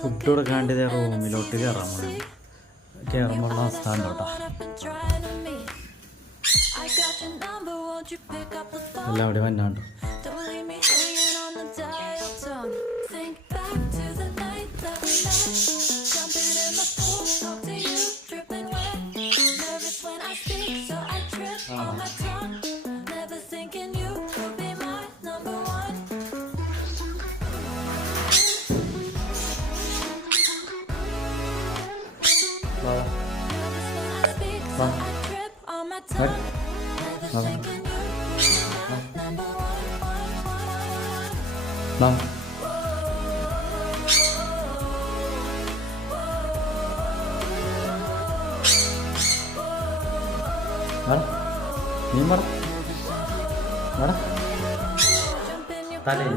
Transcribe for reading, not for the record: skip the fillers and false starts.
ഫുഡ് കൊടുക്കാണ്ട് റൂമിലോട്ട് കയറാൻ പോകണം. കയറുമ്പോഴുള്ള അവസ്ഥ ഉണ്ടോട്ടാ. എല്ലാം അവിടെ വന്നാണ്ടോ. നീ പറ തലയിൽ